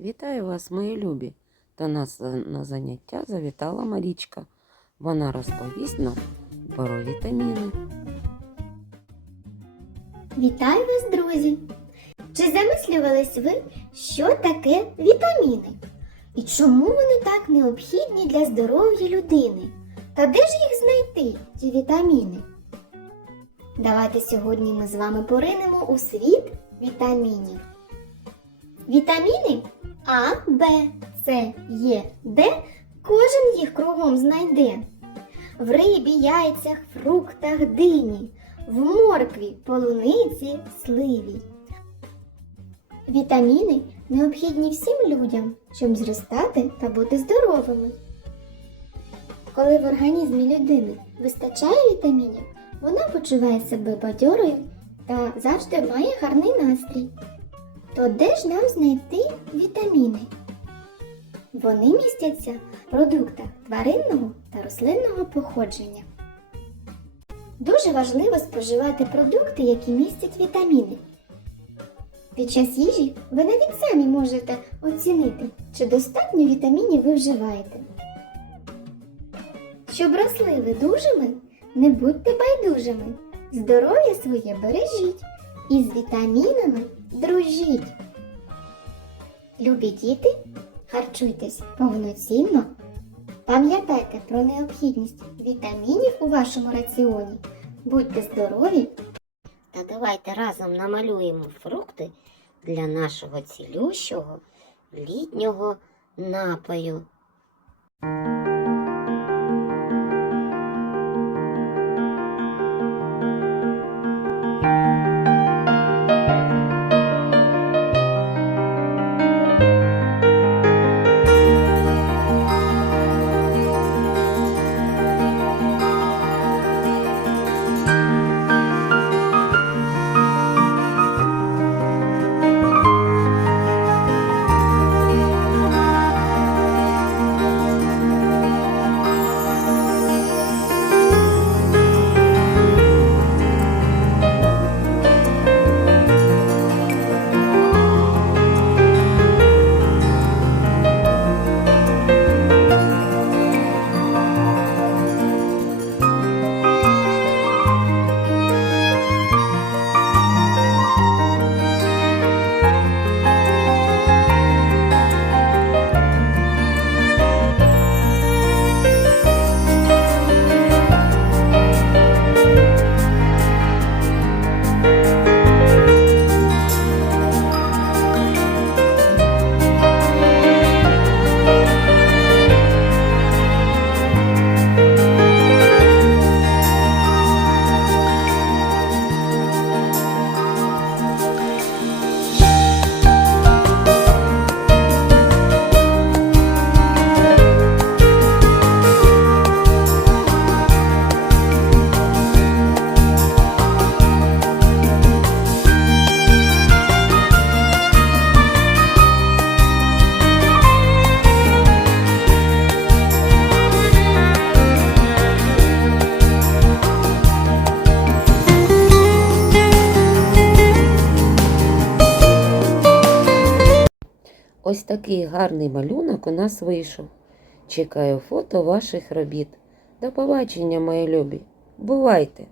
Вітаю вас, мої любі! До нас на заняття завітала Марічка. Вона розповість нам про вітаміни. Вітаю вас, друзі! Чи замислювались ви, що таке вітаміни? І чому вони так необхідні для здоров'я людини? Та де ж їх знайти, ті вітаміни? Давайте сьогодні ми з вами поринемо у світ вітамінів. Вітаміни А, Б, С, Є, Д кожен їх кругом знайде. В рибі, яйцях, фруктах, дині, в моркві, полуниці, сливі. Вітаміни необхідні всім людям, щоб зростати та бути здоровими. Коли в організмі людини вистачає вітамінів, вона почуває себе бадьорою та завжди має гарний настрій. То де ж нам знайти вітаміни? Вони містяться в продуктах тваринного та рослинного походження. Дуже важливо споживати продукти, які містять вітаміни. Під час їжі ви навіть самі можете оцінити, чи достатньо вітамінів ви вживаєте. Щоб росли ви дужими, не будьте байдужими. Здоров'я своє бережіть і з вітамінами дружіть. Любі діти, харчуйтесь повноцінно. Пам'ятайте про необхідність вітамінів у вашому раціоні. Будьте здорові! Та давайте разом намалюємо фрукти для нашого цілющого літнього напою. Такий гарний малюнок у нас вийшов. Чекаю фото ваших робіт. До побачення, мої любі. Бувайте!